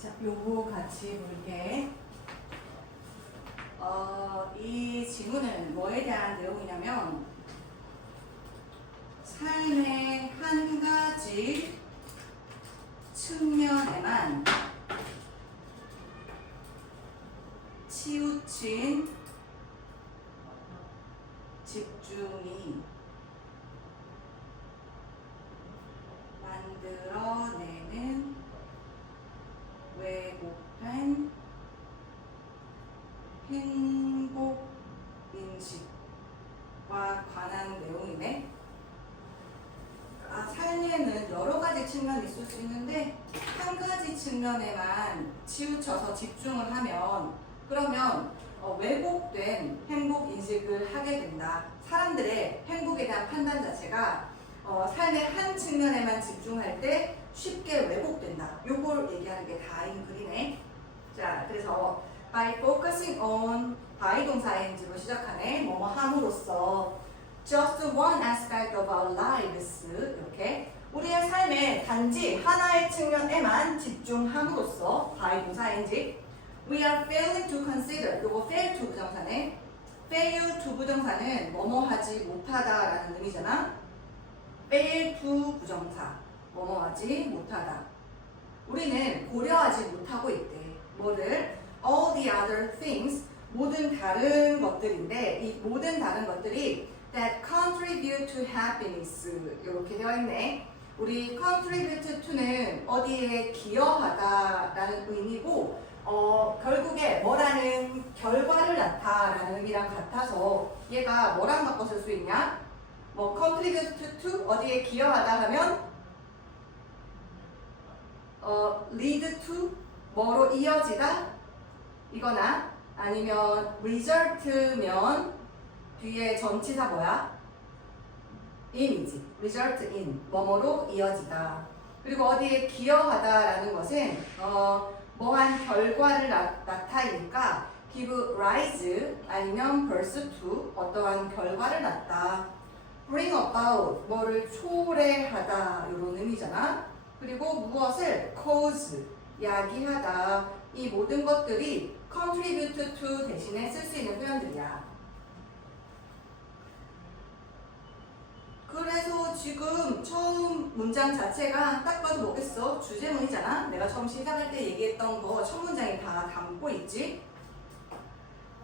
자, 요거 같이 볼게. 이 지문은 뭐에 대한 내용이냐면 삶의 한 가지 측면에만 치우친 집중이 만들어내는 왜곡된 행복인식과 관한 내용이네. 삶에는 여러 가지 측면이 있을 수 있는데 한 가지 측면에만 치우쳐서 집중을 하면 그러면 왜곡된 행복인식을 하게 된다. 사람들의 행복에 대한 판단 자체가 삶의 한 측면에만 집중할 때 쉽게 왜곡된다. 요걸 얘기하는 게 다인 글이네. 자, 그래서 by focusing on by 동사인지로 시작하네. 뭐뭐 함으로써 just one aspect of our lives 이렇게 우리의 삶에 단지 하나의 측면에만 집중함으로써 by 동사인지 we are failing to consider 요거 fail to 부정사네. fail to 부정사는 뭐뭐 하지 못하다 라는 의미잖아. fail to 부정사 뭐뭐 하지 못하다. 우리는 고려하지 못하고 있대. 뭐를? all the other things 모든 다른 것들인데 이 모든 다른 것들이 that contribute to happiness 이렇게 되어 있네. 우리 contribute to는 어디에 기여하다 라는 의미고 결국에 뭐라는 결과를 낳다라는 의미랑 같아서 얘가 뭐랑 바꿔 쓸 수 있냐? 뭐 contribute to 어디에 기여하다 하면 lead to 뭐로 이어지다 이거나 아니면 result면 뒤에 전치사 뭐야? in이지. result in 뭐뭐로 이어지다. 그리고 어디에 기여하다라는 것은 뭐한 결과를 나타내니까 give rise 아니면 pursue to 어떠한 결과를 낳다. bring about 뭐를 초래하다 이런 의미잖아. 그리고 무엇을 cause 야기하다. 이 모든 것들이 contribute to 대신에 쓸 수 있는 표현들이야. 그래서 지금 처음 문장 자체가 딱 봐도 뭐겠어? 주제문이잖아. 내가 처음 시작할 때 얘기했던 거 첫 문장이 다 담고 있지.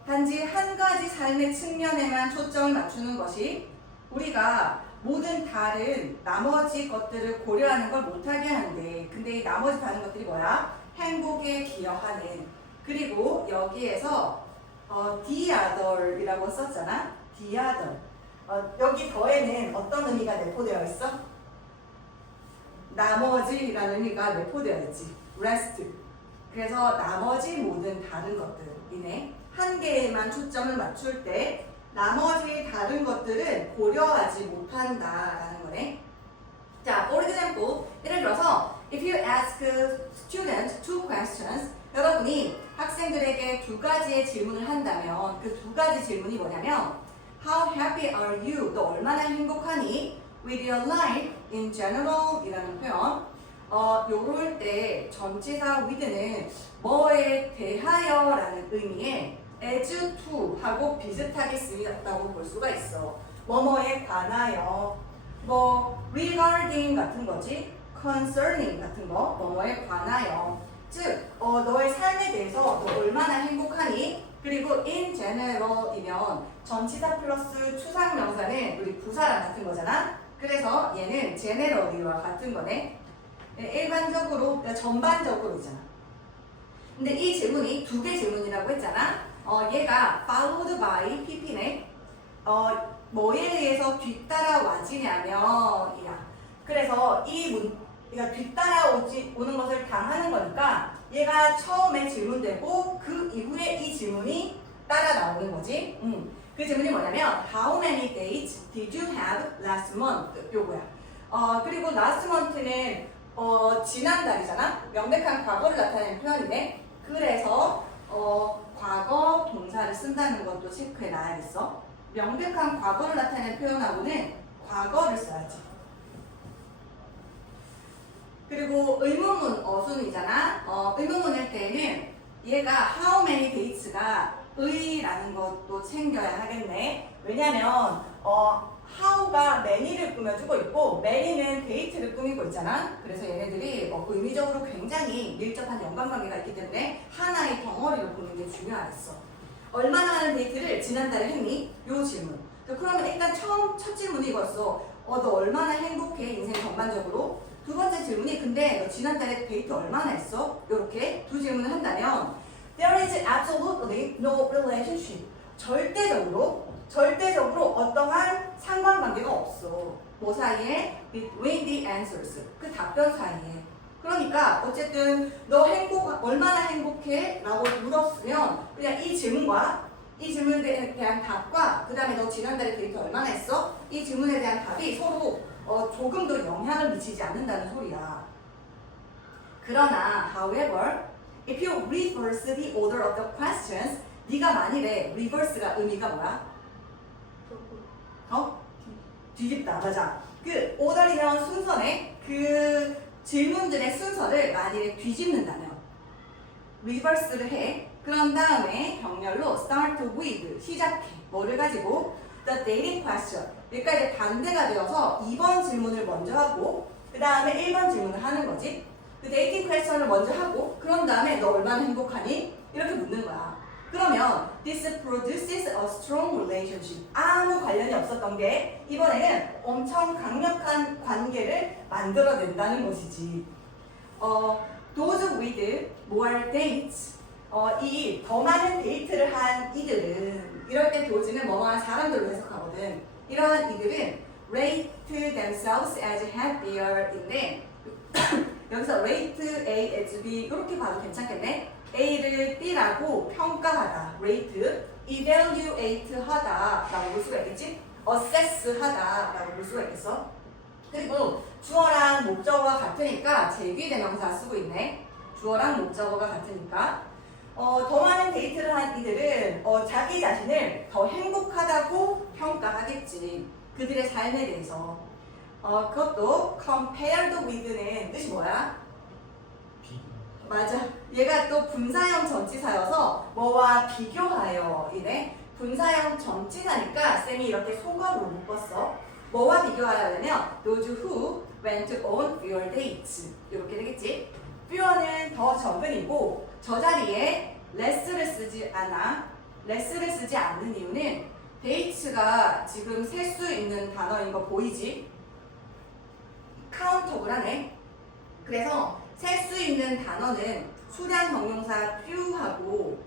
단지 한 가지 삶의 측면에만 초점을 맞추는 것이 우리가 모든 다른 나머지 것들을 고려하는 걸 못하게 하는데 근데 이 나머지 다른 것들이 뭐야? 행복에 기여하는. 그리고 여기에서 the other이라고 썼잖아. the other. 여기 더에는 어떤 의미가 내포되어 있어? 나머지라는 의미가 내포되어 있지. rest. 그래서 나머지 모든 다른 것들이네. 한 개에만 초점을 맞출 때 나머지 다른 것들은 고려하지 못한다라는 거네. 자, for example, 예를 들어서 if you ask students two questions, 여러분이 학생들에게 두 가지의 질문을 한다면 그 두 가지 질문이 뭐냐면 How happy are you? 너 얼마나 행복하니? With your life in general 이라는 표현. 요럴 때 전치사 with는 뭐에 대하여 라는 의미의 as to 하고 비슷하게 쓰였다고 볼 수가 있어. 뭐뭐에 관하여 뭐 regarding 같은 거지 concerning 같은 거 뭐뭐에 관하여 즉 너의 삶에 대해서 너 얼마나 행복하니? 그리고 in general이면 전치사 플러스 추상명사는 우리 부사랑 같은 거잖아. 그래서 얘는 general이와 같은 거네. 일반적으로, 전반적으로잖아. 근데 이 질문이 두 개 질문이라고 했잖아. 얘가 followed by pp네. 뭐에 의해서 뒤따라와지냐면 이야. 그래서 그러니까 뒤따라오는 것을 당하는 거니까 얘가 처음에 질문되고 그 이후에 이 질문이 따라 나오는 거지. 그 질문이 뭐냐면 How many dates did you have last month? 요거야. 그리고 last month는 지난달이잖아. 명백한 과거를 나타내는 표현이네. 그래서 과거 동사를 쓴다는 것도 체크해 놔야겠어. 명백한 과거를 나타내는 표현하고는 과거를 써야지. 그리고 의문문 어순이잖아. 의문문일 때는 얘가 how many dates가 의라는 것도 챙겨야 하겠네. 왜냐면 how가 many를 꾸며주고 있고 mary는 date를 꾸미고 있잖아. 그래서 얘네들이 의미적으로 굉장히 밀접한 연관관계가 있기 때문에 하나의 덩어리로 보는 게 중요하겠어. 얼마나 많은 데이트를 지난달에 했니? 요 질문. 그러면 일단 첫 질문이 이거였어. 너 얼마나 행복해? 인생 전반적으로. 두 번째 질문이 근데 너 지난달에 데이트 얼마나 했어? 이렇게 두 질문을 한다면 There is absolutely no relationship. 절대적으로 어떠한 상관관계가 없어. 뭐 사이에? Between the answers. 그 답변 사이에. 그러니까 어쨌든 너 얼마나 행복해? 라고 물었으면 그냥 이 질문과 이 질문에 대한 답과 그 다음에 너 지난달에 데이트 얼마나 했어? 이 질문에 대한 답이 서로 조금도 영향을 미치지 않는다는 소리야. 그러나 however, if you reverse the order of the questions, 네가 만일에 reverse가 의미가 뭐야? 뒤집다. 맞아. 그 order이면 순서네. 그 질문들의 순서를 만일에 뒤집는다면 reverse를 해. 그런 다음에 병렬로 start with 시작해. 뭐를 가지고? The dating question. 그러니까 이제 반대가 되어서 2번 질문을 먼저 하고 그 다음에 1번 질문을 하는 거지. 그 dating question을 먼저 하고 그런 다음에 너 얼마나 행복하니? 이렇게 묻는 거야. 그러면 this produces a strong relationship. 아무 관련이 없었던 게 이번에는 엄청 강력한 관계를 만들어낸다는 것이지. Those with more dates. 이 더 많은 데이트를 한 이들은 이럴 때 도즈는 뭐뭐한 사람들로 해석하거든. 이러한 이들은 rate themselves as happier.인데 여기서 rate A as B 이렇게 봐도 괜찮겠네. A를 B라고 평가하다, rate, evaluate 하다라고 볼 수가 있겠지? assess 하다라고 볼 수가 있겠어. 그리고 주어랑 목적어가 같으니까 제귀대명사 쓰고 있네. 주어랑 목적어가 같으니까 더 많은 데이트를 한 이들은 자기 자신을 더 행복하다고 평가하겠지. 그들의 삶에 대해서. 그것도 compared with는 뜻이 뭐야? 맞아. 얘가 또 분사형 전치사여서 뭐와 비교하여 이네. 분사형 전치사니까 쌤이 이렇게 속어로 묶었어. 뭐와 비교하여면 those who went on fewer dates 이렇게 되겠지. fewer는 더 적은이고 저 자리에 less를 쓰지 않아. less를 쓰지 않는 이유는 dates가 지금 셀 수 있는 단어인 거 보이지? countable 하네. 그래서 셀 수 있는 단어는 수량 형용사 few하고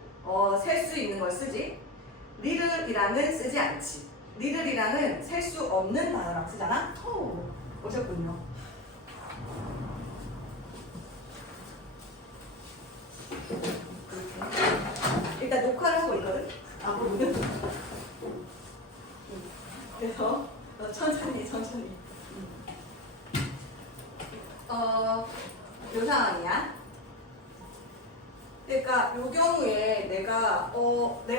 셀 수 있는 걸 쓰지. little이랑은 쓰지 않지. little이랑은 셀 수 없는 단어랑 쓰잖아. 오셨군요. 일단 녹화를 하고 있거든. 앞으로는. 그래서 천천히. 요 상황이야. 그러니까 요 경우에 내가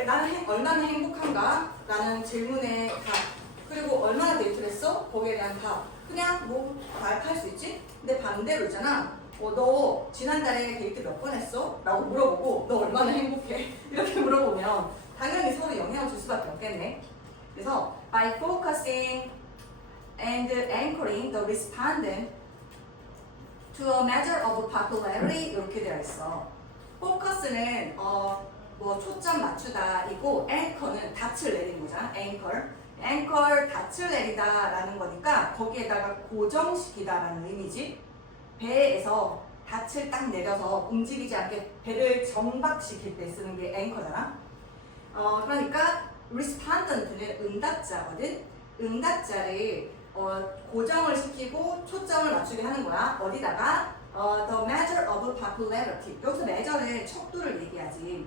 나는 얼마나 행복한가? 라는 질문에 답, 그리고 얼마나 데이트를 했어? 거기에 대한 답. 그냥 뭐 할 수 있지? 근데 반대로 있잖아. 너 지난달에 데이트 몇 번 했어? 라고 물어보고 너 얼마나 행복해? 이렇게 물어보면 당연히 서로 영향을 줄 수밖에 없겠네. 그래서 by focusing and anchoring the respondent to a measure of popularity 이렇게 되어 있어. 포커스는 뭐 초점 맞추다이고 anchor는 닻을 내리는 거잖아. anchor 닻을 내리다라는 거니까 거기에다가 고정시키다라는 의미지. 배에서 닻을 딱 내려서 움직이지 않게 배를 정박시킬 때 쓰는 게 anchor잖아. 그러니까 respondent는 응답자거든. 응답자를 고정을 시키고 초점을 맞추게 하는 거야. 어디다가? The measure of popularity. 여기서 measure는 척도를 얘기하지.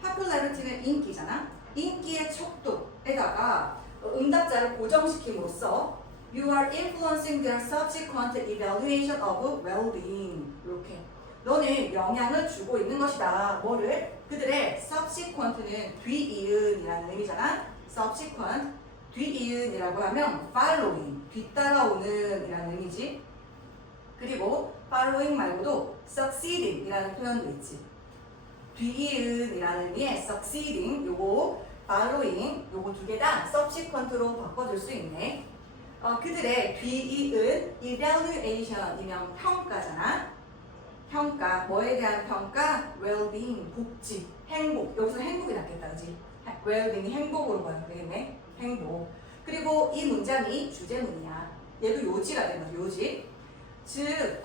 popularity는 인기잖아. 인기의 척도에다가 응답자를 고정시킴으로써 You are influencing their subsequent evaluation of well-being. 이렇게. 너는 영향을 주고 있는 것이다. 뭐를? 그들의 subsequent는 뒤이은이라는 의미잖아. subsequent. 뒤이은이라고 하면 following. 뒤따라오는 이라는 의미지. 그리고 following 말고도 succeeding 이라는 표현도 있지. 뒤이은이라는 의미의 succeeding, 요거 following, 요거 두 개 다 subsequent로 바꿔줄 수 있네. 그들의 뒤이은 evaluation이면 평가잖아. 평가, 뭐에 대한 평가? well-being, 복지, 행복. 여기서 행복이 낫겠다, 그지? well-being, 행복으로 봐야 되겠네. 행복. 그리고 이 문장이 주제문이야. 얘도 요지가 되는 거지, 요지. 즉,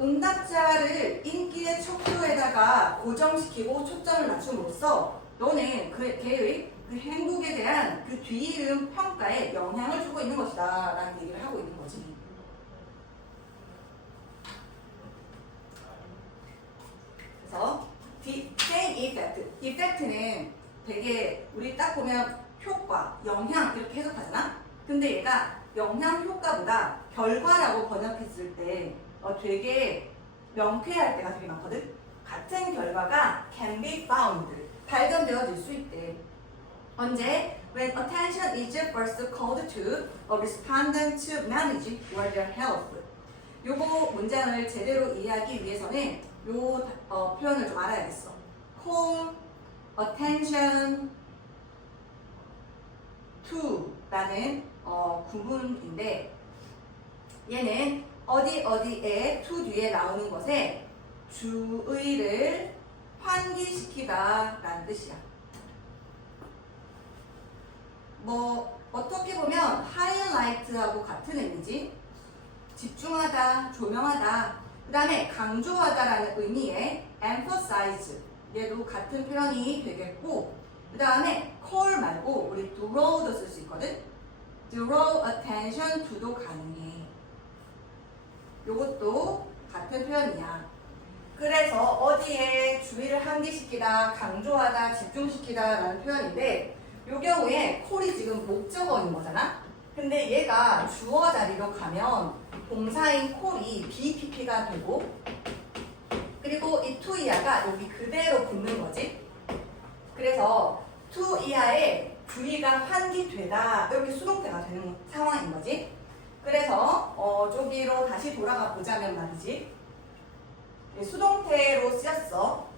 응답자를 인기의 척도에다가 고정시키고 초점을 맞춤으로써 너는 걔의 그 행복에 대한 그 뒤이은 평가에 영향을 주고 있는 것이다 라는 얘기를 하고 있는 거지. 그래서 same effect, effect는 되게 우리 딱 보면 효과, 영향 이렇게 해석하잖아. 근데 얘가 영향 효과보다 결과라고 번역했을 때 되게 명쾌할 때가 되게 많거든. 같은 결과가 can be found, 발견되어질 수 있대. 언제? When attention is first called to a respondent to manage their health. 요거 문장을 제대로 이해하기 위해서는 요 표현을 좀 알아야겠어. Call attention to 라는 구문인데 얘는 어디에 to 뒤에 나오는 것에 주의를 환기시키다 라는 뜻이야. 뭐 어떻게 보면 highlight하고 같은 의미지. 집중하다, 조명하다. 그 다음에 강조하다라는 의미의 emphasize, 얘도 같은 표현이 되겠고, 그 다음에 call 말고 우리 draw도 쓸 수 있거든. draw attention to도 가능해. 요것도 같은 표현이야. 그래서 어디에 주의를 환기시키다, 강조하다, 집중시키다 라는 표현인데 요 경우에 call이 지금 목적어인 거잖아. 근데 얘가 주어 자리로 가면 동사인 call이 BPP가 되고, 그리고 이 to 이하가 여기 그대로 붙는 거지. 그래서 to 이하에 주의가 환기되다 이렇게 수동태가 되는 상황인 거지. 그래서 저기로 다시 돌아가 보자면 말이지. 수동태로 쓰였어.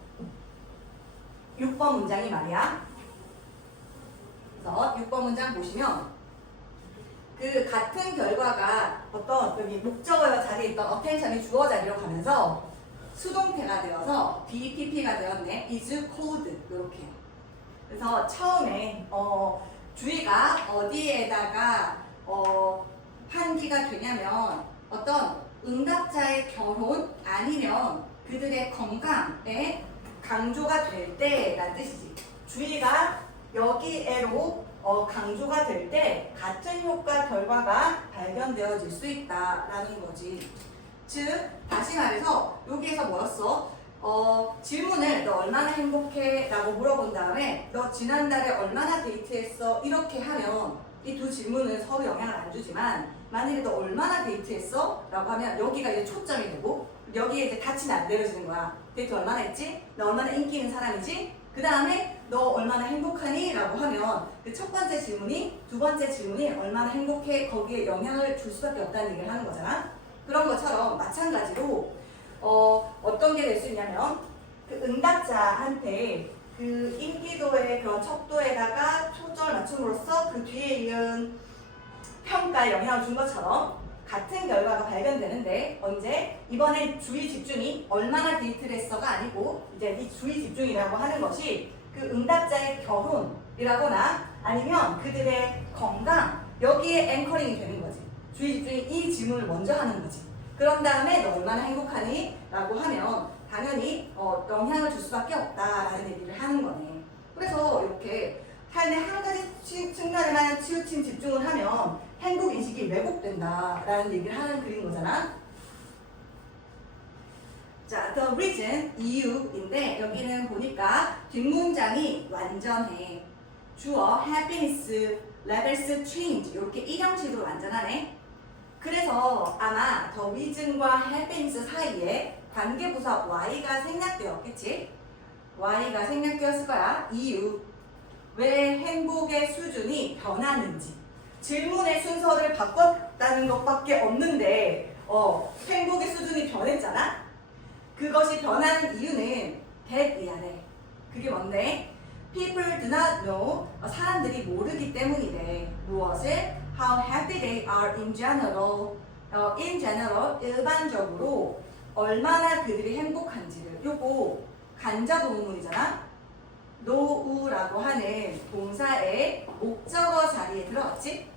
6번 문장이 말이야. 그래서 6번 문장 보시면 그 같은 결과가 어떤 여기 목적어 자리에 있던 attention이 주어 자리로 가면서 수동태가 되어서 BPP가 되었네. is called 이렇게. 그래서 처음에 주의가 어디에다가 환기가 되냐면 어떤 응답자의 결혼 아니면 그들의 건강에 강조가 될 때라는 뜻이지. 주의가 여기에로 강조가 될 때 같은 효과 결과가 발견되어질 수 있다라는 거지. 즉 다시 말해서 여기에서 뭐였어? 질문을 너 얼마나 행복해? 라고 물어본 다음에 너 지난달에 얼마나 데이트했어? 이렇게 하면 이 두 질문은 서로 영향을 안 주지만 만약에 너 얼마나 데이트했어? 라고 하면 여기가 이제 초점이 되고 여기에 이제 닫히면 안 내려지는 거야. 데이트 얼마나 했지? 너 얼마나 인기 있는 사람이지? 그 다음에 너 얼마나 행복하니? 라고 하면 그 첫 번째 질문이 두 번째 질문이 얼마나 행복해? 거기에 영향을 줄 수밖에 없다는 얘기를 하는 거잖아. 그런 것처럼 마찬가지로 어떤 게 될 수 있냐면 그 응답자한테 그 인기도의 그런 척도에다가 초점을 맞춤으로써 그 뒤에 이은 평가에 영향을 준 것처럼 같은 결과가 발견되는데 언제? 이번에 주의 집중이 얼마나 데이트를 했어가 아니고 이제 이 주의 집중이라고 하는 것이 그 응답자의 결혼이라거나 아니면 그들의 건강 여기에 앵커링이 되는 거지. 주의 집중이 이 질문을 먼저 하는 거지. 그런 다음에 너 얼마나 행복하니? 라고 하면 당연히 영향을 줄 수밖에 없다라는 얘기를 하는 거네. 그래서 이렇게 삶의 한 가지 측면에만 치우친 집중을 하면 행복 인식이 왜곡된다라는 얘기를 하는 그린 거잖아. 자, the reason, 이유인데 여기는 보니까 뒷문장이 완전해. 주어, happiness, levels change 이렇게 일형식으로 완전하네. 그래서 아마 the reason과 happiness 사이에 관계부사 y가 생략되었겠지? y가 생략되었을 거야. 이유. 왜 행복의 수준이 변하는지. 질문의 순서를 바꿨다는 것밖에 없는데 행복의 수준이 변했잖아. 그것이 변한 이유는 that 이하래. 그게 뭔데? People do not know. 사람들이 모르기 때문이래. 무엇을? How happy they are in general. In general, 일반적으로 얼마나 그들이 행복한지를. 요거 간접의문문이잖아. know라고 하는 동사의 목적어 자리에 들어갔지?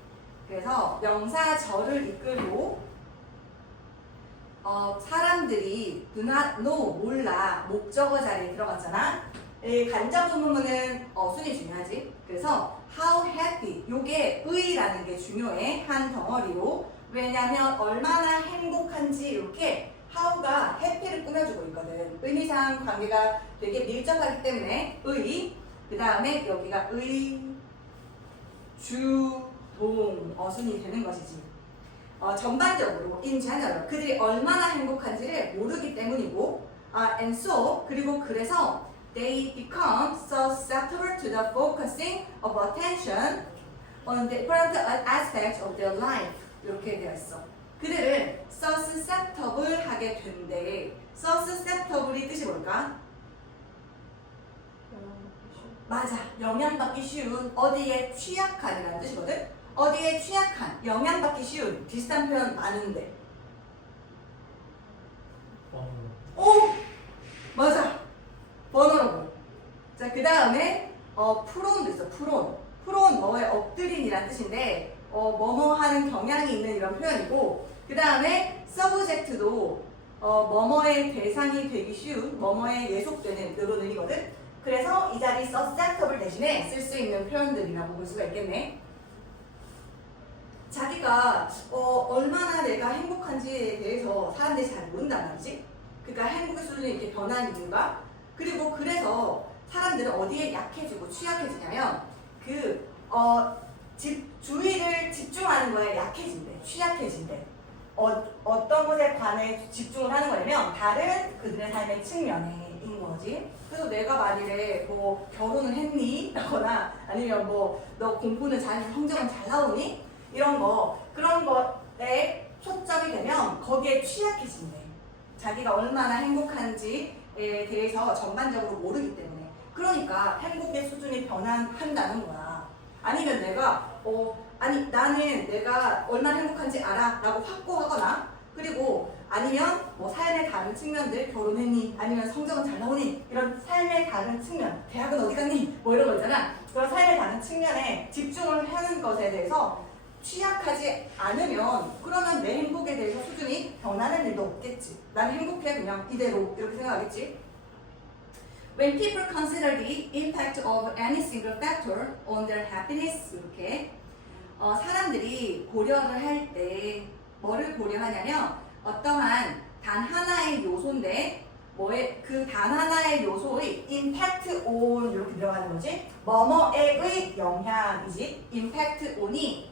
그래서 명사절을 이끌고 사람들이 do not know, 몰라, 목적어 자리에 들어갔잖아. 간접의문문은 순위 중요하지. 그래서 how happy, 요게 의라는 게 중요해. 한 덩어리로. 왜냐면 얼마나 행복한지 이렇게 how가 happy를 꾸며주고 있거든. 의미상 관계가 되게 밀접하기 때문에 의, 그 다음에 여기가 의, 주, 동, 어순이 되는 것이지. 전반적으로 in general 그들이 얼마나 행복한지를 모르기 때문이고 and so 그리고 그래서 they become susceptible to the focusing of attention on different aspects of their life 이렇게 되어 있어. 그들을 susceptible 하게 된대. susceptible이 뜻이 뭘까? 맞아. 영향받기 쉬운 어디에 취약한이라는 뜻이거든. 어디에 취약한, 영향받기 쉬운 비슷한 표현 많은데. 오! 맞아. vulnerable. 자, 그 다음에 프론도 있어. 프론. 프론 뭐에 엎드린이란 뜻인데 뭐뭐 하는 경향이 있는 이런 표현이고 그 다음에 subject도 뭐뭐의 대상이 되기 쉬운 뭐뭐에 예속되는 이런 의미거든. 그래서 이 자리 susceptible 대신에 쓸 수 있는 표현들이라고 볼 수가 있겠네. 자기가 얼마나 내가 행복한지에 대해서 사람들이 잘 모른단 말이지. 그러니까 행복의 수준이 이렇게 변한 이유가 그리고 그래서 사람들은 어디에 약해지고 취약해지냐면 주의를 집중하는 거에 약해진대. 취약해진대. 어떤 것에 관해 집중을 하는 거냐면 다른 그들의 삶의 측면에인 거지. 그래서 내가 만일에 뭐 결혼을 했니? 라거나 아니면 뭐 너 공부는 잘해서 성적은 잘 나오니? 이런 거 그런 것에 초점이 되면 거기에 취약해진대. 자기가 얼마나 행복한지에 대해서 전반적으로 모르기 때문에. 그러니까 행복의 수준이 변한다는 거야. 아니면 내가 아니 나는 내가 얼마나 행복한지 알아 라고 확고하거나 그리고 아니면 뭐 삶의 다른 측면들 결혼했니 아니면 성적은 잘 나오니 이런 삶의 다른 측면 대학은 어디 갔니 뭐 이런 거 있잖아. 그런 삶의 다른 측면에 집중을 하는 것에 대해서 취약하지 않으면 그러면 내 행복에 대해서 수준이 변하는 일도 없겠지. 난 행복해 그냥 이대로 이렇게 생각하겠지. When people consider the impact of any single factor on their happiness 이렇게 사람들이 고려를 할 때 뭐를 고려하냐면 어떠한 단 하나의 요소인데 그 단 하나의 요소의 impact on 이렇게 들어가는 거지. 뭐뭐에의 영향이지. impact on이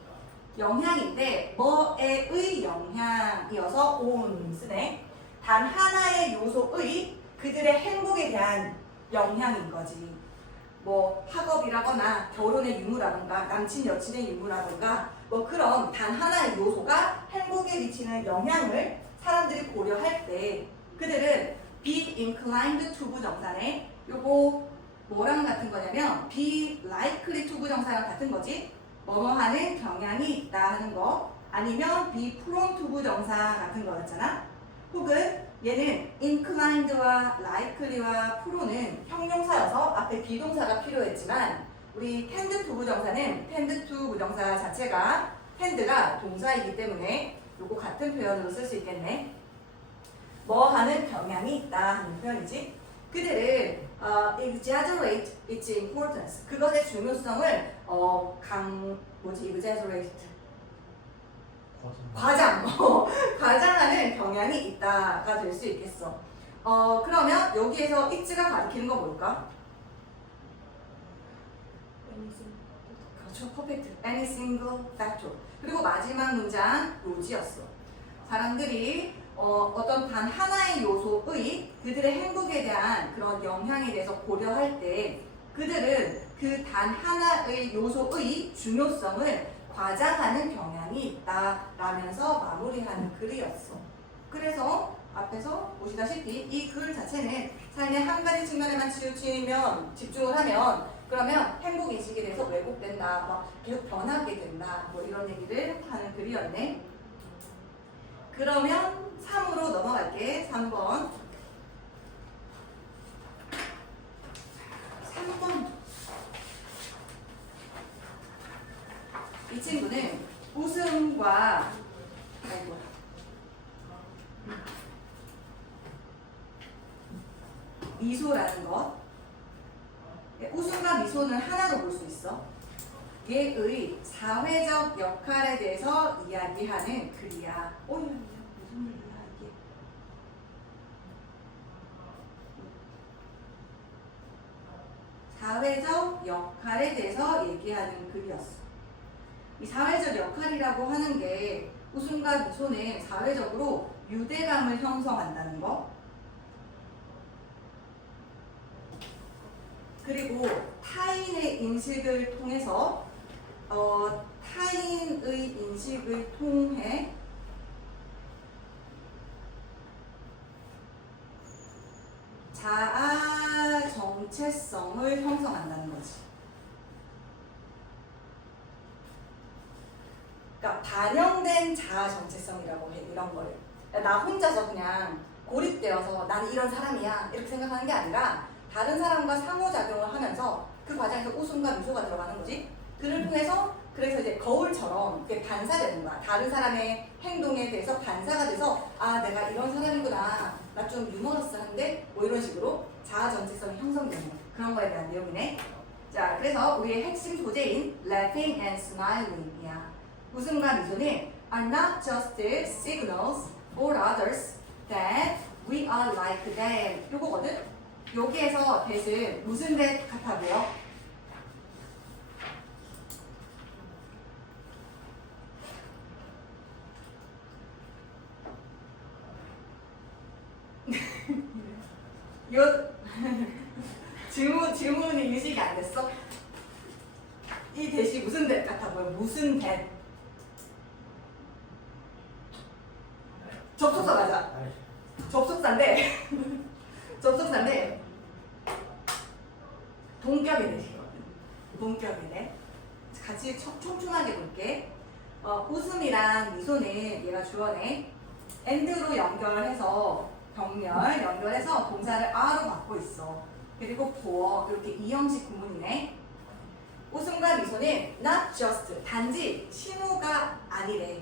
영향인데 뭐에의 영향이어서 on 쓰네. 단 하나의 요소의 그들의 행복에 대한 영향인 거지. 뭐 학업이라거나 결혼의 유무라든가 남친 여친의 유무라든가 뭐 그런 단 하나의 요소가 행복에 미치는 영향을 사람들이 고려할 때 그들은 be inclined to 부정사네. 요거 뭐랑 같은 거냐면 be likely to 부정사랑 같은 거지. 뭐뭐 하는 경향이 있다 하는 거 아니면 be prone to 부정사 같은 거였잖아. 혹은 얘는 inclined와 likely와 pro는 형용사여서 앞에 비동사가 필요했지만 우리 tend to 부정사는 tend to 부정사 자체가 tend가 동사이기 때문에 요거 같은 표현으로 쓸 수 있겠네. 뭐 하는 경향이 있다 하는 표현이지. 그들은 exaggerate its importance 그것의 중요성을 exaggerate 과장하는 경향이 있다가 될 수 있겠어. 그러면 여기에서 it가 가리키는 건 뭘까? 그렇죠, 퍼펙트. Any single factor. 그리고 마지막 문장 로지였어. 사람들이 어떤 단 하나의 요소의 그들의 행복에 대한 그런 영향에 대해서 고려할 때 그들은 그 단 하나의 요소의 중요성을 과장하는 경향이 있다라면서 마무리하는 글이었어. 그래서 앞에서 보시다시피 이 글 자체는 삶의 한 가지 측면에만 집중을 하면 그러면 행복 인식에 대해서 왜곡된다, 막 계속 변하게 된다, 뭐 이런 얘기를 하는 글이었네. 그러면 3으로 넘어갈게. 3번. 3번. 이 친구는 웃음과 미소라는 것. 웃음과 미소는 하나로 볼 수 있어. 얘의 사회적 역할에 대해서 이야기하는 글이야. 무슨 일이야 이게? 사회적 역할에 대해서 얘기하는 글이었어. 이 사회적 역할이라고 하는 게 웃음과 미소는 사회적으로 유대감을 형성한다는 거. 그리고 타인의 인식을 통해서 타인의 인식을 통해 자아 정체성을 형성한다는 거지. 그러니까 반영된 자아 정체성이라고 해, 이런 거를. 나 혼자서 그냥 고립되어서 나는 이런 사람이야 이렇게 생각하는 게 아니라 다른 사람과 상호작용을 하면서 그 과정에서 웃음과 미소가 들어가는 거지. 그를 통해서 그래서 이제 거울처럼 이렇게 반사되는 거야. 다른 사람의 행동에 대해서 반사가 돼서 아 내가 이런 사람이구나, 나 좀 유머러스한데 뭐 이런 식으로 자아 정체성이 형성되는 거야. 그런 거에 대한 내용이네. 자, 그래서 우리의 핵심 소재인 laughing and smiling이야. 웃음과 미소는 are not just signals for others that we are like them. 요거거든. 여기에서 대신 무슨 대 같아 보여? 요 질문이 인식이 안 됐어? 이 대시 무슨 대 같아 보여? 무슨 대? 접속사 맞아. 접속사인데 접속사인데 동격이네. 동격이네. 같이 촘촘하게 볼게. 웃음이랑 미소는 얘가 주어네. and로 연결해서 병렬 연결해서 동사를 are로 받고 있어. 그리고 for 이렇게 이형식 구문이네. 웃음과 미소는 not just 단지 신호가 아니래.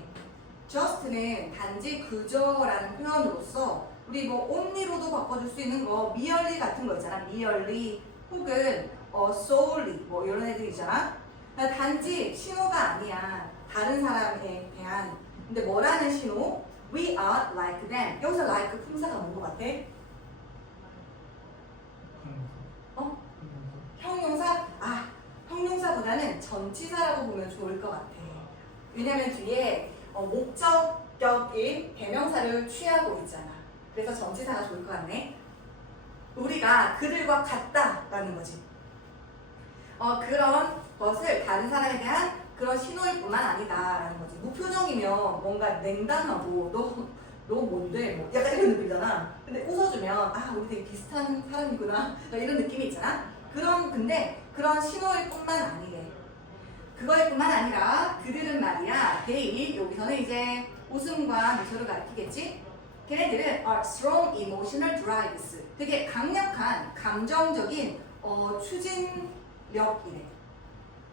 just는 단지 그저라는 표현으로서 우리 뭐 only로도 바꿔줄 수 있는 거 merely 같은 거 있잖아. merely 혹은 solely 뭐 이런 애들 있잖아. 그러니까 단지 신호가 아니야. 다른 사람에 대한. 근데 뭐라는 신호? We are like them. 여기서 like 품사가 뭔 것 같아? 형용사? 형용사보다는 전치사라고 보면 좋을 것 같아. 왜냐면 뒤에 목적격인 대명사를 취하고 있잖아. 그래서 전치사가 좋을 것 같네. 우리가 그들과 같다라는 거지. 그런 것을 다른 사람에 대한 그런 신호일 뿐만 아니다라는 거지. 무표정이면 뭔가 냉담하고 너 뭔데? 뭐 약간 이런 느낌이잖아. 근데 웃어주면 우리 되게 비슷한 사람이구나 이런 느낌이 있잖아. 근데 그런 신호일 뿐만 아니래. 그거일 뿐만 아니라 그들은 말이야. they 여기서는 이제 웃음과 미소를 가리키겠지. 걔네들은 are strong emotional drives. 되게 강력한 감정적인 추진력이래.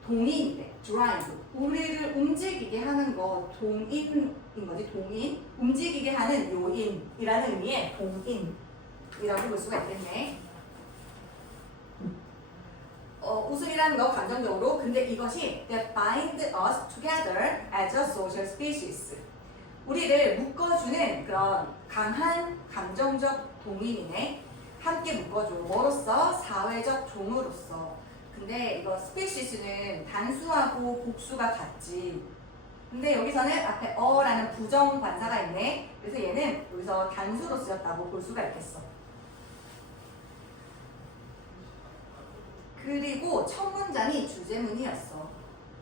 동인이래. drive. 우리를 움직이게 하는 거 동인인 거지. 동인. 움직이게 하는 요인이라는 의미의 동인이라고 볼 수가 있겠네. 웃음이라는 거 감정적으로. 근데 이것이 that bind us together as a social species. 우리를 묶어주는 그런 강한 감정적 동인이네. 함께 묶어줘. 뭐로써? 사회적 종으로서. 근데 이거 스피시스는 단수하고 복수가 같지. 근데 여기서는 앞에 어라는 부정 관사가 있네. 그래서 얘는 여기서 단수로 쓰였다고 볼 수가 있겠어. 그리고 첫 문장이 주제문이었어.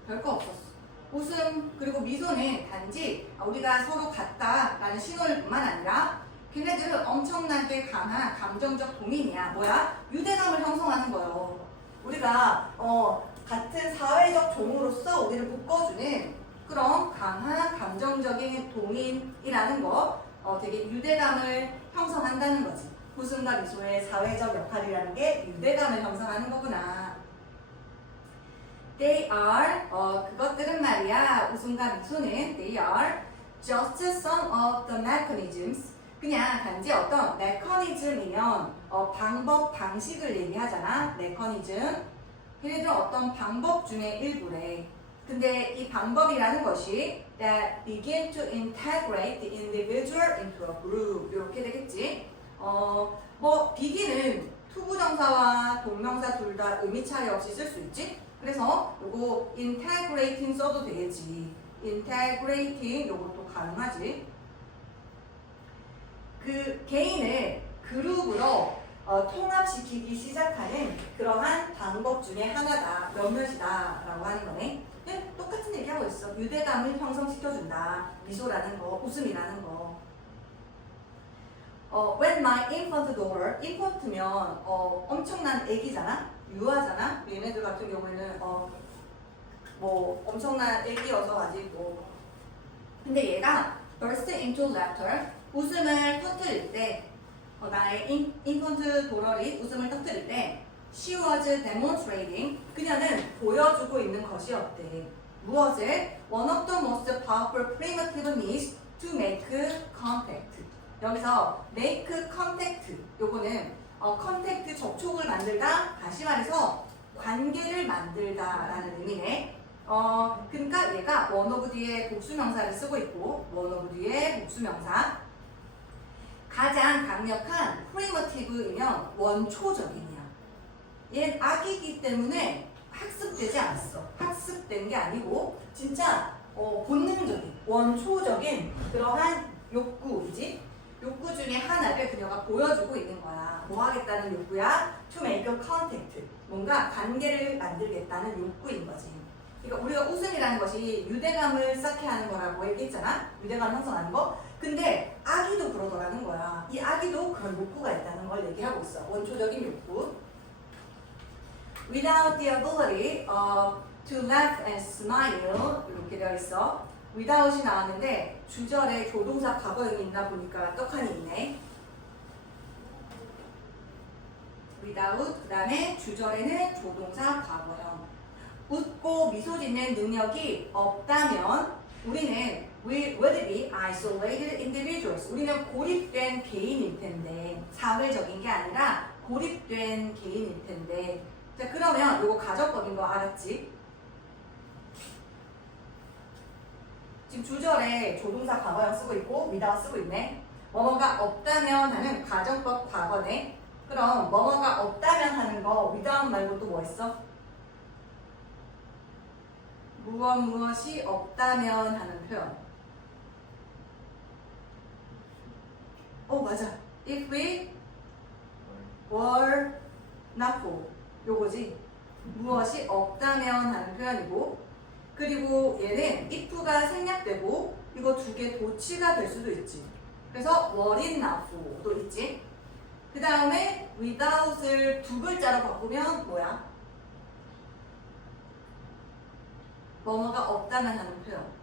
별거 없었어. 웃음 그리고 미소는 단지 우리가 서로 같다라는 신호일 뿐만 아니라 걔네들은 엄청나게 강한 감정적 동인이야. 뭐야? 유대감을 형성하는 거예요. 우리가 같은 사회적 종으로서 우리를 묶어주는 그런 강한 감정적인 동인이라는 거 되게 유대감을 형성한다는 거지. 웃음과 미소의 사회적 역할이라는 게 유대감을 형성하는 거구나. They are 그것들은 말이야. 웃음과 미소는 they are just some of the mechanisms. 그냥 단지 어떤 메커니즘이면 방법, 방식을 얘기하잖아. 메커니즘. 걔네들은 어떤 방법 중에 일부래. 근데 이 방법이라는 것이 that begin to integrate the individual into a group 이렇게 되겠지. 뭐 begin은 투부정사와 동명사 둘 다 의미 차이 없이 쓸 수 있지. 그래서 요거 integrating 써도 되겠지. integrating 요것도 가능하지. 그 개인을 그룹으로 통합시키기 시작하는 그러한 방법 중에 하나다, 몇몇이다 라고 하는 거네. 똑같은 얘기하고 있어. 유대감을 형성시켜준다. 미소라는 거, 웃음이라는 거. When my infant daughter, infant면 엄청난 애기잖아? 유아잖아? 얘네들 같은 경우에는 뭐 엄청난 애기여서 아직 뭐. 근데 얘가 burst into laughter, 웃음을 터뜨릴 때 나의 인펀트 도러리 웃음을 터뜨릴 때 she was demonstrating 그녀는 보여주고 있는 것이었대. 무엇을? One of the most powerful primitive means to make contact. 여기서 make contact 요거는 contact 접촉을 만들다, 다시 말해서 관계를 만들다라는 의미네. 그러니까 얘가 one of the의 복수명사를 쓰고 있고 one of the의 복수명사 가장 강력한 primitive이면 원초적인이야. 얘는 악이기 때문에 학습되지 않았어. 학습된 게 아니고 진짜 본능적인 원초적인 그러한 욕구이지. 욕구 중에 하나를 그녀가 보여주고 있는 거야. 뭐 하겠다는 욕구야? To make a contact. 뭔가 관계를 만들겠다는 욕구인 거지. 그러니까 우리가 웃음이라는 것이 유대감을 쌓게 하는 거라고 얘기했잖아. 유대감 형성하는 거. 근데 아기도 그러더라는 거야. 이 아기도 그런 욕구가 있다는 걸 얘기하고 있어. 원초적인 욕구. Without the ability to laugh and smile 이렇게 되어 있어. without이 나왔는데 주절에 조동사 과거형이 있나 보니까 떡하니 있네. without 그 다음에 주절에는 조동사 과거형. 웃고 미소 짓는 능력이 없다면 우리는 would be isolated individuals. 우리는 고립된 개인일 텐데 사회적인 게 아니라 고립된 개인일 텐데. 자 그러면 이거 가정법인 거 알았지? 지금 주절에 조동사 과거형 쓰고 있고 without 쓰고 있네. 뭐뭐가 없다면 하는 가정법 과거네. 그럼 뭐뭐가 없다면 하는 거 without 말고 또 뭐 있어? 무엇이 없다면 하는 표현. 맞아. If we were not for 요거지. 무엇이 없다면 하는 표현이고 그리고 얘는 if가 생략되고 이거 두 개 도치가 될 수도 있지. 그래서 were it not for도 있지. 그 다음에 without을 두 글자로 바꾸면 뭐야? 뭐뭐가 없다면 하는 표현.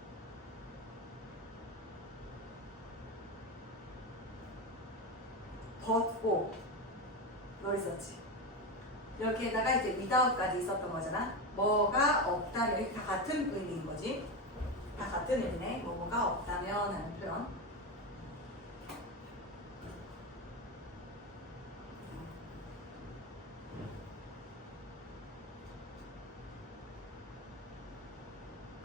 but for 너 있었지. 여기에다가 이제 without까지 있었던 거잖아. 뭐가 없다면 이렇게 다 같은 의미인 거지. 다 같은 의미네. 뭐가 없다면 하는 표현.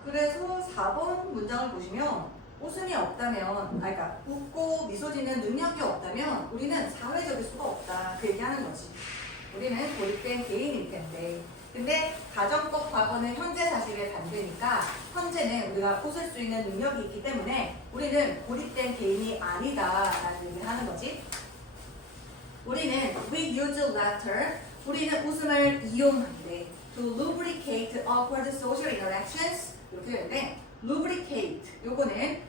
그래서 4번 문장을 보시면 웃음이 없다면, 그러니까 웃고 미소 짓는 능력이 없다면 우리는 사회적일 수가 없다. 그 얘기하는 거지. 우리는 고립된 개인일 텐데. 근데 가정법 과거는 현재 사실에 반대니까 현재는 우리가 웃을 수 있는 능력이 있기 때문에 우리는 고립된 개인이 아니다라는 얘기를 하는 거지. 우리는 we use laughter. 우리는 웃음을 이용한대. To lubricate awkward social interactions. 이렇게 되는데 lubricate 요거는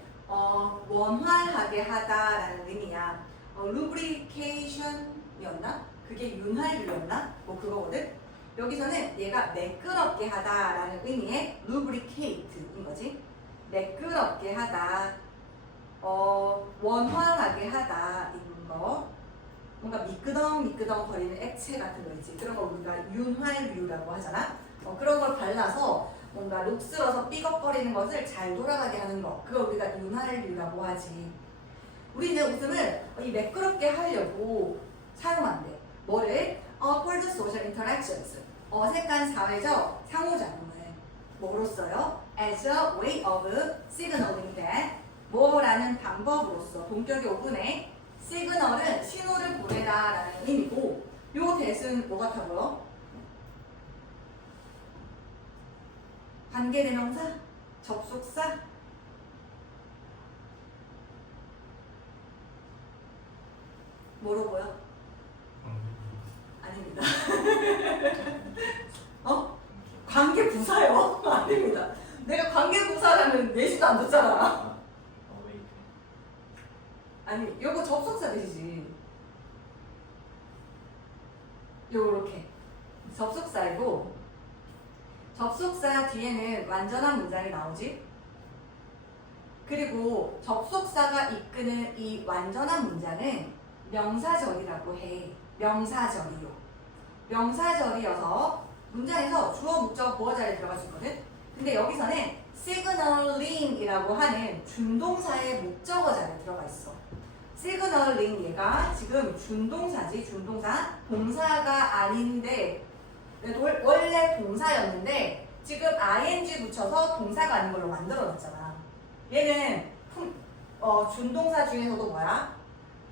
원활하게 하다라는 의미야. lubrication이었나? 그게 윤활유였나? 뭐 그거거든. 여기서는 얘가 매끄럽게 하다라는 의미의 lubricate인 거지. 매끄럽게 하다, 원활하게 하다인 거. 뭔가 미끄덩 거리는 액체 같은 거 있지. 그런 거 우리가 윤활유라고 하잖아. 그런 걸 발라서 뭔가 녹슬어서 삐걱거리는 것을 잘 돌아가게 하는 거. 그걸 우리가 윤활유라고 하지. 우리는 웃음을 이 매끄럽게 하려고 사용한대. 뭐를? for the social interactions. 어색한 사회적 상호작용을. 뭐로 써요? As a way of signaling that. 뭐라는 방법으로서 본격의 5분에 시그널은 신호를 보내다라는 의미고 요 대신 뭐 같아 보여? 관계대명사? 접속사? 뭐로 보여? 아닙니다. 관계부사요? 아닙니다. 내가 관계부사라는 예시도 안 줬잖아. 아니, 요거 접속사 되시지. 요렇게 접속사이고 접속사 뒤에는 완전한 문장이 나오지. 그리고 접속사가 이끄는 이 완전한 문장은 명사절이라고 해. 명사절이요. 명사절이어서 문장에서 주어, 목적, 보어 자리에 들어갈 수 있거든. 근데 여기서는 signaling이라고 하는 준동사의 목적어 자리에 들어가 있어. signaling 얘가 지금 준동사지. 준동사. 동사가 아닌데 원래 동사였는데 지금 ing 붙여서 동사가 아닌 걸로 만들어놨잖아. 얘는 준동사 중에서도 뭐야?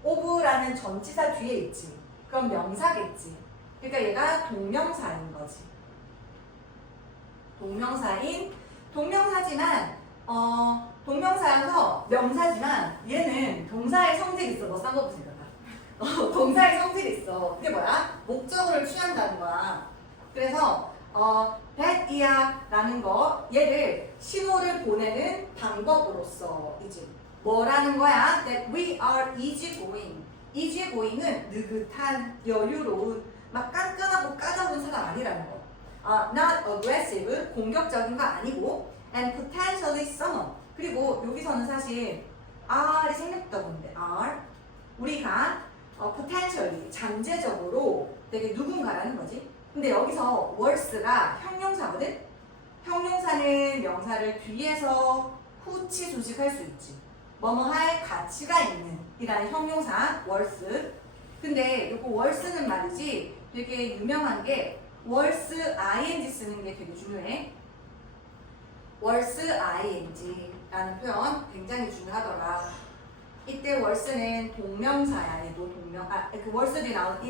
of라는 전치사 뒤에 있지. 그럼 명사겠지. 그러니까 얘가 동명사인 거지. 동명사지만 동명사여서 명사지만 얘는 동사의 성질이 있어. 너 쌍꺼풀 생각나. 동사의 성질이 있어. 그게 뭐야? 목적어를 취한다는 거야. 그래서 that이야 라는 거 얘를 신호를 보내는 방법으로서이지. 뭐라는 거야? That we are easygoing. easygoing은 느긋한, 여유로운, 막 깐깐하고 까다로운 사람 아니라는 거. not aggressive, 공격적인 거 아니고 and potentially someone. 그리고 여기서는 사실 R이 생략되다 보는데 R 우리가 potentially, 잠재적으로 되게 누군가라는 거지. 근데 여기서 worse가 형용사거든? 형용사는 명사를 뒤에서 후치 조식할 수 있지. 뭐뭐 할 가치가 있는 이라는 형용사 worse. 근데 이거 worse는 말이지 되게 유명한 게 worse ing 쓰는 게 되게 중요해. worse ing 라는 표현 굉장히 중요하더라. 이때 worse는 동명사야. 얘도 그 worse 뒤에 나온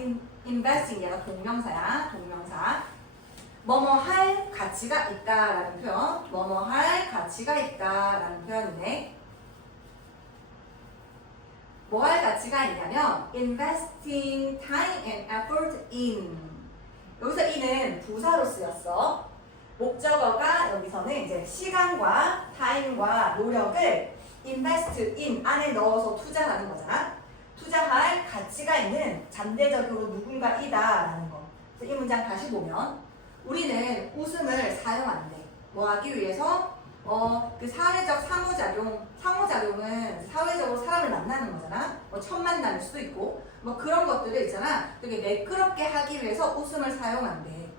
investing 얘가 동명사야. 동명사. 뭐뭐 할 가치가 있다라는 표현. 뭐뭐 할 가치가 있다라는 표현인데 뭐 할 가치가 있냐면 investing time and effort in. 여기서 in은 부사로 쓰였어. 목적어가 여기서는 이제 시간과 time과 노력을 invest in 안에 넣어서 투자하는 거잖아. 투자할 가치가 있는 잠재적으로 누군가이다라는 거. 그래서 이 문장 다시 보면 우리는 웃음을 사용한대. 뭐 하기 위해서? 그 사회적 상호작용은 사회적으로 사람을 만나는 거잖아. 뭐 첫 만남일 수도 있고 뭐 그런 것들을 있잖아. 되게 매끄럽게 하기 위해서 웃음을 사용한대.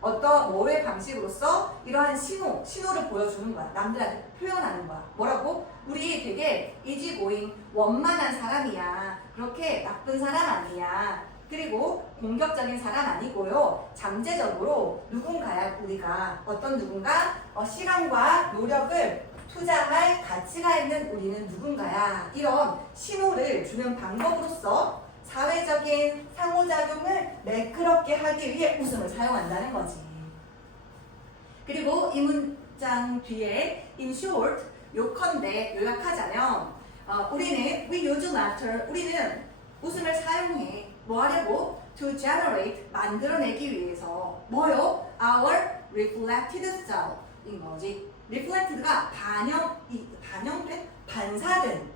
어떤 뭐의 방식으로서 이러한 신호를 보여주는 거야. 남들한테 표현하는 거야. 뭐라고? 우리 되게 easygoing, 원만한 사람이야. 그렇게 나쁜 사람 아니야. 그리고 공격적인 사람 아니고요. 잠재적으로 누군가야. 우리가 어떤 누군가 시간과 노력을 투자할 가치가 있는 우리는 누군가야. 이런 신호를 주는 방법으로서 사회적인 상호작용을 매끄럽게 하기 위해 웃음을 사용한다는 거지. 그리고 이 문장 뒤에 in short, 요컨대 요약하자면 우리는 we use laughter, 우리는 웃음을 사용해. 뭐 하려고? To generate, 만들어내기 위해서 뭐요? Our reflected self인 거지. reflected가 반영된, 반사된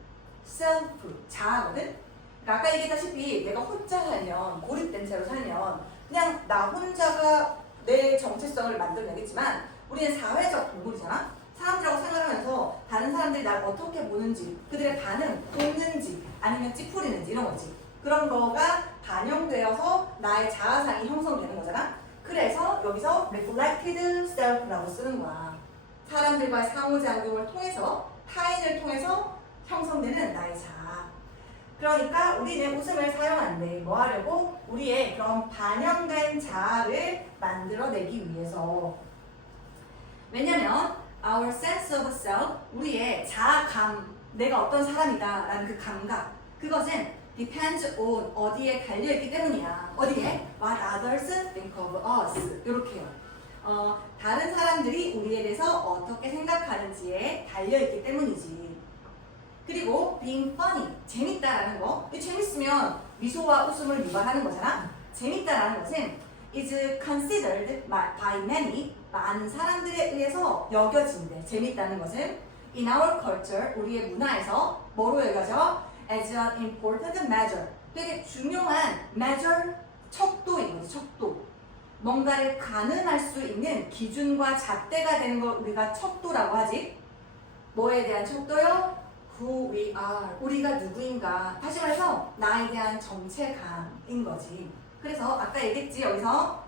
self, 자아거든. 그러니까 아까 얘기했다시피 내가 혼자 살면, 고립된 채로 살면 그냥 나 혼자가 내 정체성을 만들어내겠지만 우리는 사회적 동물이잖아. 사람들하고 생활하면서 다른 사람들이 날 어떻게 보는지, 그들의 반응, 돕는지 아니면 찌푸리는지 이런 거지. 그런 거가 반영되어서 나의 자아상이 형성되는 거잖아. 그래서 여기서 reflected self라고 쓰는 거야. 사람들과의 상호작용을 통해서, 타인을 통해서 형성되는 나의 자아. 그러니까 우리는 웃음을 사용한대. 뭐 하려고? 우리의 그런 반영된 자아를 만들어내기 위해서. 왜냐면 our sense of self, 우리의 자아감, 내가 어떤 사람이다 라는 그 감각, 그것은 depends on 어디에 달려있기 때문이야. 어디에? What others think of us. 이렇게요. 다른 사람들이 우리에 대해서 어떻게 생각하는지에 달려있기 때문이지. 그리고 being funny, 재밌다라는 거. 재밌으면 미소와 웃음을 유발하는 거잖아. 재밌다라는 것은 is considered by many, 많은 사람들에 의해서 여겨진대. 재밌다는 것은 in our culture, 우리의 문화에서 뭐로 여겨져? as an important measure, 되게 중요한 measure, 척도인 거지. 척도. 뭔가를 가늠할 수 있는 기준과 잣대가 되는 걸 우리가 척도라고 하지. 뭐에 대한 척도요? Who we are, 우리가 누구인가. 다시 말해서 나에 대한 정체감인 거지. 그래서 아까 얘기했지, 여기서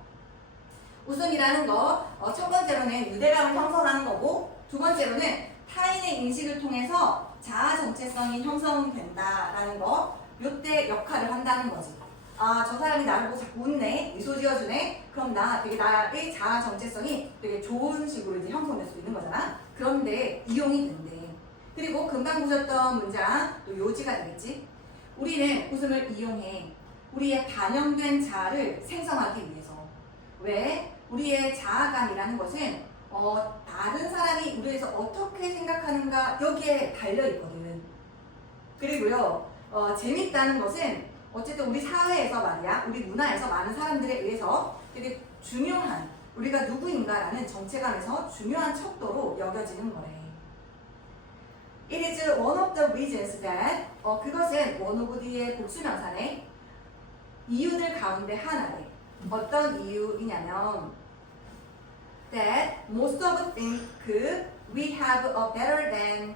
웃음이라는 거 첫 번째로는 유대감을 형성하는 거고, 두 번째로는 타인의 인식을 통해서 자아 정체성이 형성된다라는 거, 요때 역할을 한다는 거지. 아, 저 사람이 나를 보고 자꾸 웃네, 미소 지어주네. 그럼 되게 나의 자아 정체성이 되게 좋은 식으로 이제 형성될 수 있는 거잖아. 그런데 이용이 된대. 그리고 금방 보셨던 문장, 또 요지가 되겠지. 우리는 웃음을 이용해 우리의 반영된 자아를 생성하기 위해서. 왜? 우리의 자아감이라는 것은 다른 사람이 우리에 대해서 어떻게 생각하는가 여기에 달려있거든. 그리고요, 재밌다는 것은 어쨌든 우리 사회에서 말이야, 우리 문화에서 많은 사람들에 의해서 되게 중요한, 우리가 누구인가라는 정체감에서 중요한 척도로 여겨지는 거래. It is one of the reasons that, 그것은 one of the의 복수명사네. 이유들 가운데 하나래. 어떤 이유이냐면 that most of think we have a better than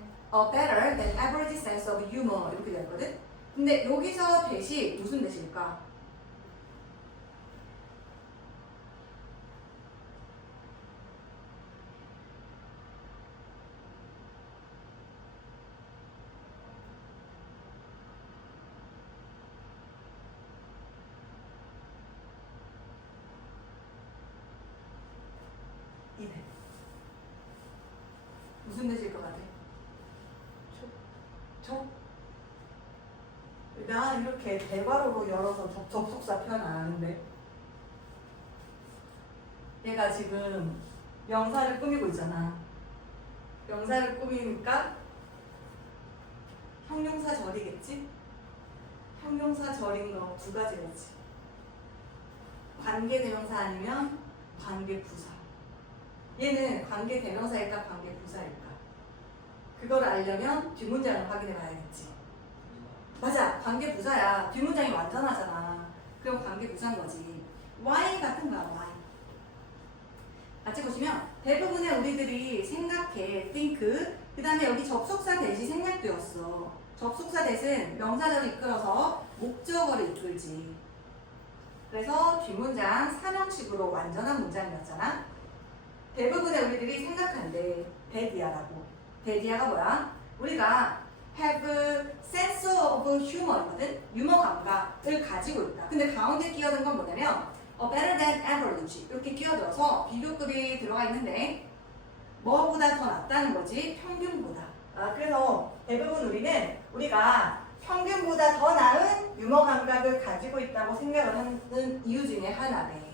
average sense of humor 이렇게 되었거든. 근데 여기서 대시 무슨 대시일까? 이래. 무슨 뜻일 것 같아? 나 이렇게 대괄호로 열어서 접속사 표현 안 하는데 얘가 지금 명사를 꾸미고 있잖아. 명사를 꾸미니까 형용사 절이겠지? 형용사 절인 거 두 가지겠지. 관계대명사 아니면 관계부사. 얘는 관계대명사일까 관계부사일까? 그걸 알려면 뒷문장을 확인해 봐야겠지. 맞아, 관계부사야. 뒷문장이 완전하잖아. 그럼 관계부사인 거지. why 같은 거야, why. 같이 보시면 대부분의 우리들이 생각해, think. 그 다음에 여기 접속사 대시 생략되었어. 접속사 대신 명사절을 이끌어서 목적어를 이끌지. 그래서 뒷문장 삼형식으로 완전한 문장이었잖아. 대부분의 우리들이 생각한대. 대디아라고. 대디아가 뭐야? 우리가 have sense of humor이거든? 유머 감각을 가지고 있다. 근데 가운데 끼어든 건 뭐냐면 better than average 이렇게 끼어들어서 비교급이 들어가 있는데 뭐보다 더 낫다는 거지? 평균보다. 그래서 대부분 우리가 평균보다 더 나은 유머 감각을 가지고 있다고 생각을 하는 이유 중에 하나네.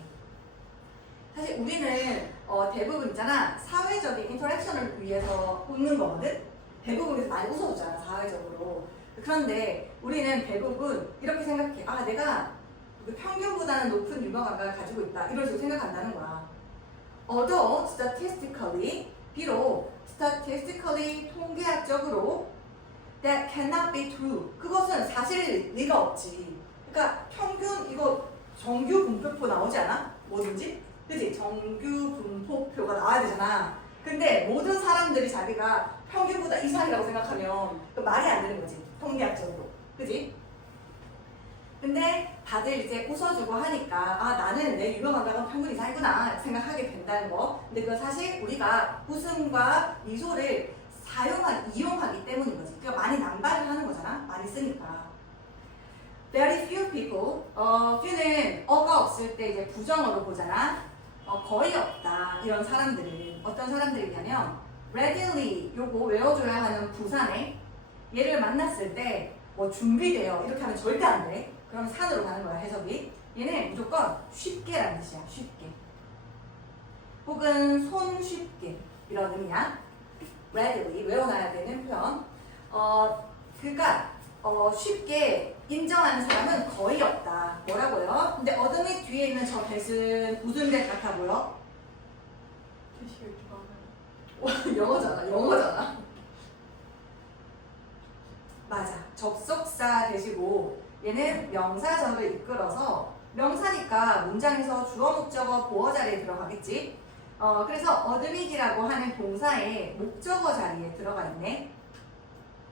사실 우리는 대부분 있잖아, 사회적인 인터랙션을 위해서 웃는 거거든? 대부분 많이 웃어주잖아, 사회적으로. 그런데 우리는 대부분 이렇게 생각해. 아, 내가 평균보다는 높은 유머 감각을 가지고 있다. 이런 식으로 생각한다는 거야. Although statistically, 비록 statistically 통계학적으로 that cannot be true. 그것은 사실 리가 없지. 그러니까 평균 이거 정규 분포표 나오지 않아? 뭐든지? 그치? 정규 분포표가 나와야 되잖아. 근데 모든 사람들이 자기가 평균보다 이상이라고 생각하면 그 말이 안 되는 거지. 통계학적으로. 그치? 근데 다들 이제 웃어주고 하니까 아 나는 내 유명하다고 평균 이상이구나 생각하게 된다는 거. 근데 그건 사실 우리가 웃음과 미소를 이용하기 때문인 거지. 그러니까 많이 남발을 하는 거잖아. 많이 쓰니까. Very few people. few는 어가 없을 때 이제 부정어로 보잖아. 거의 없다. 이런 사람들은 어떤 사람들이냐면 readily 요거 외워줘야 하는 부사네. 얘를 만났을 때 뭐 준비돼요. 이렇게 하면 절대 안 돼. 그럼 산으로 가는 거야 해석이. 얘는 무조건 쉽게라는 뜻이야. 쉽게. 혹은 손쉽게 이런 의미야. readily 외워놔야 되는 표현. 그러니까 쉽게 인정하는 사람은 거의 없다. 뭐라고요? 근데 어둠이 뒤에 있는 저 뱃은 무슨 뱃 같아 보여? 영어잖아. 맞아. 접속사 대시고 얘는 명사절을 이끌어서 명사니까 문장에서 주어, 목적어, 보어 자리에 들어가겠지. 그래서 어드밋이라고 하는 동사의 목적어 자리에 들어가 있네.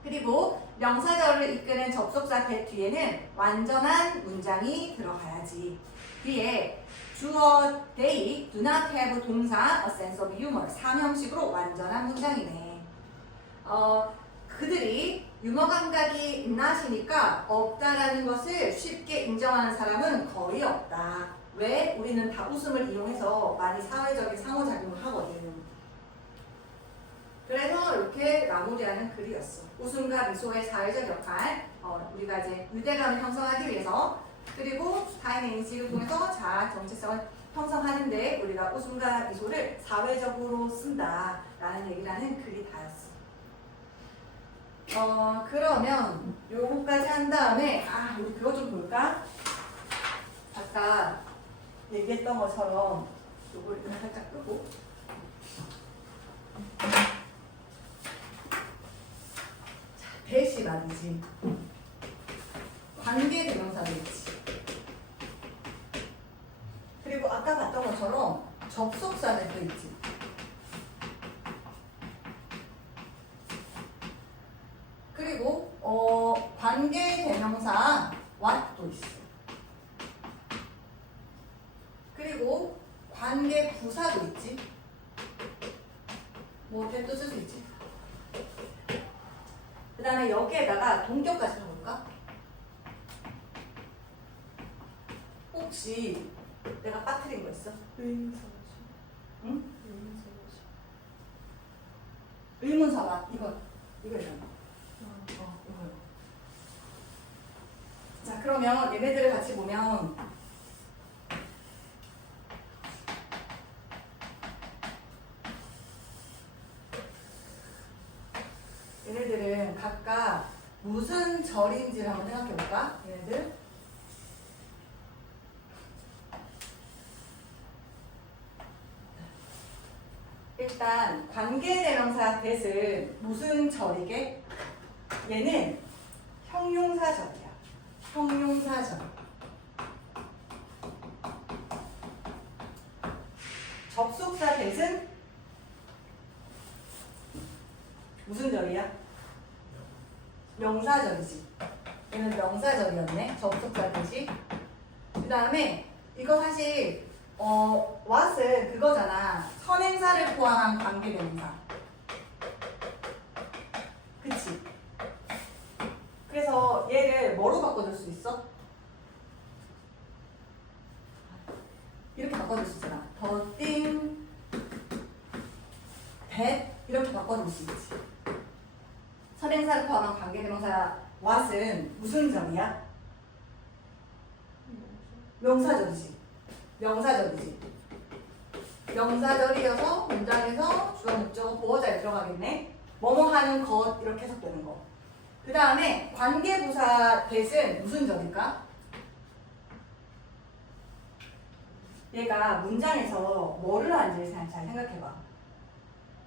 그리고 명사절을 이끄는 접속사 대 뒤에는 완전한 문장이 들어가야지. 뒤에 주어 they do not have 동사 a sense of humor 삼형식으로 완전한 문장이네. 그들이 유머 감각이 not이니까 없다라는 것을 쉽게 인정하는 사람은 거의 없다. 왜? 우리는 다 웃음을 이용해서 많이 사회적인 상호작용을 하거든. 그래서 이렇게 마무리하는 글이었어. 웃음과 미소의 사회적 역할, 우리가 이제 유대감을 형성하기 위해서 그리고 타임 인식을 통해서 자아 정체성을 형성하는데 우리가 웃음과 미소를 사회적으로 쓴다라는 얘기를 하는 글이 다였어. 그러면 요거까지 한 다음에 우리 그거 좀 볼까? 아까 얘기했던 것처럼 요걸 일단 살짝 끄고 대시 말이지. 관계대명사도 있지. 그리고 아까 봤던 것처럼 접속사들도 있지. 그리고 관계대명사 what도 있어. 그리고 관계부사도 있지. 뭐 that도 쓸 수 있지. 그 다음에 여기에다가 동격까지 해볼까? 혹시 내가 빠뜨린 거 있어? 의문사죠. 응? 의문사죠. 의문사와 이거잖아. 이거요. 자, 그러면 얘네들을 같이 보면 얘네들은 각각 무슨 절인지를 한번 생각해 볼까? 얘네들 일단 관계대명사 that은 무슨 절이게? 얘는 형용사절이야. 형용사절. 접속사 that은 무슨 절이야? 명사절이지. 얘는 명사절이었네. 접속사 that이. 그 다음에 이거 사실 what은 그거잖아. 선행사를 포함한 관계대명사. 그치? 그래서 얘를 뭐로 바꿔줄 수 있어? 이렇게 바꿔줄 수 있잖아. the thing that 이렇게 바꿔줄 수 있지. 선행사를 포함한 관계대명사 what은 무슨 절이야? 명사절이지. 명사절이지. 명사절이어서 문장에서 주어, 목적어, 보어자에 들어가겠네. 뭐뭐 하는 것 이렇게 해석되는 거. 그 다음에 관계부사 that은 무슨 절일까? 얘가 문장에서 뭐를 하는지 잘 생각해봐.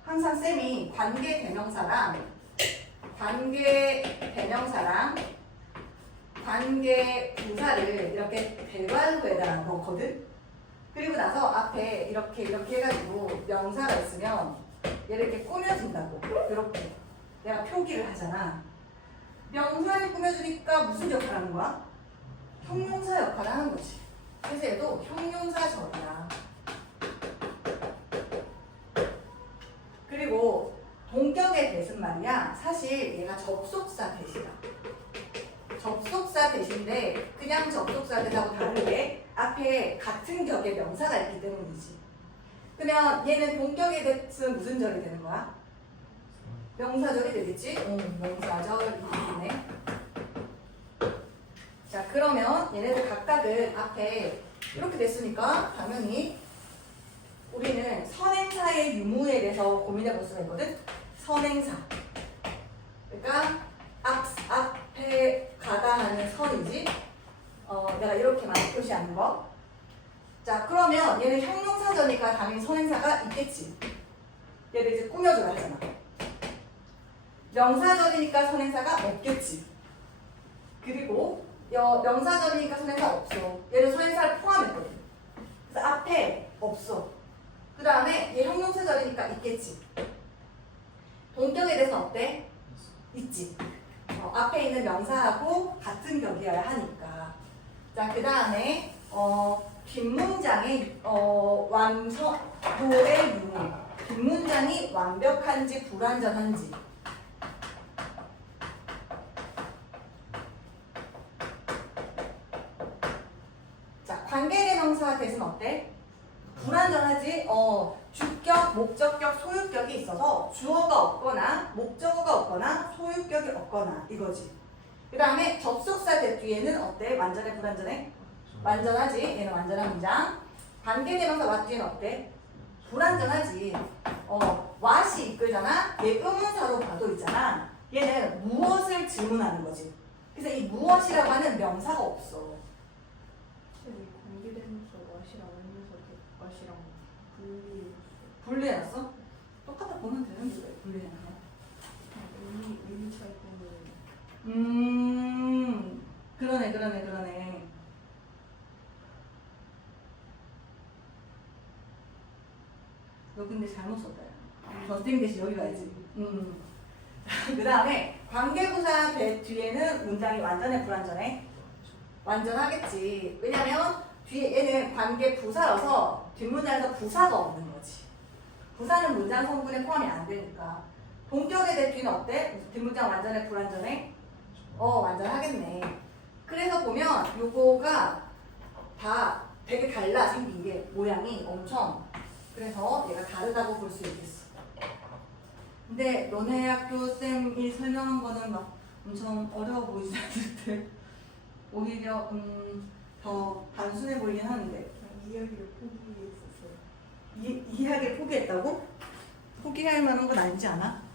항상 쌤이 관계 대명사랑 관계 부사를 이렇게 대괄호에다 넣거든. 그리고 나서 앞에 이렇게 해가지고 명사가 있으면 얘를 이렇게 꾸며준다고. 이렇게 내가 표기를 하잖아. 명사를 꾸며주니까 무슨 역할을 하는 거야? 형용사 역할을 하는 거지. 그래서 얘도 형용사절이야. 그리고 동격의 대신 말이야. 사실 얘가 접속사 대시다. 접속사 대신데 그냥 접속사 대하고 다르게 앞에 같은 격의 명사가 있기 때문이지. 그러면 얘는 동격의 대신 무슨 절이 되는 거야? 명사절이 되겠지? 명사절이네. 자, 그러면 얘네들 각각은 앞에 이렇게 됐으니까 당연히 우리는 선행사의 유무에 대해서 고민해 볼 수가 있거든? 선행사. 그러니까 앞에 가다 하는 선이지. 내가 이렇게만 표시하는 거. 자, 그러면 얘는 형용사절이니까 당연히 선행사가 있겠지. 얘를 이제 꾸며줘야 하잖아. 명사절이니까 선행사가 없겠지. 그리고 명사절이니까 선행사 없어. 얘는 선행사를 포함했거든. 그래서 앞에 없어. 그 다음에 얘 형용사절이니까 있겠지. 동격에 대해서 어때? 있지. 앞에 있는 명사하고 같은 격이어야 하니까. 자, 그 다음에 뒷문장의 완성도의 유무. 뒷문장이 완벽한지 불완전한지. 자, 관계대명사 대신 어때? 불완전하지? 주격, 목적격, 소유격이 있어서 주어가 없거나 목적어가 없거나 소유격이 없거나 이거지. 그 다음에 접속사 대 뒤에는 어때? 완전해? 불완전해? 완전하지? 얘는 완전한 문장. 관계대명사 와 뒤에는 어때? 불완전하지. what이 이끌잖아? 얘 의문사로 봐도 있잖아. 얘는 무엇을 질문하는 거지. 그래서 이 무엇이라고 하는 명사가 없어. 관계대명사 what이랑 의문사 what이랑 분리해놨어? 똑같아 보면 되는데 왜 분리해놨어? 의미 차이 때문에. 그러네. 너 근데 잘못 썼다. 전땡 대신 여기 가야지. 그 다음에 관계부사 뒤에는 문장이 완전해 불완전해? 완전하겠지. 왜냐면 뒤에 얘는 관계부사여서 뒷문장에서 부사가 없는 거지. 부사는 문장 성분에 포함이 안 되니까. 동격에 대해 뒤는 어때? 뒷문장 완전해 불완전해? 완전하겠네. 그래서 보면 요거가 다 되게 달라 생긴 게 모양이 엄청. 그래서 얘가 다르다고 볼 수 있겠어. 근데 너네 학교 쌤이 설명한 거는 막 엄청 어려워 보이지 않는데 오히려 더 단순해 보이긴 하는데. 이야기를 포기했었어요. 이해하게 포기했다고? 포기할 만한 건 아니지 않아?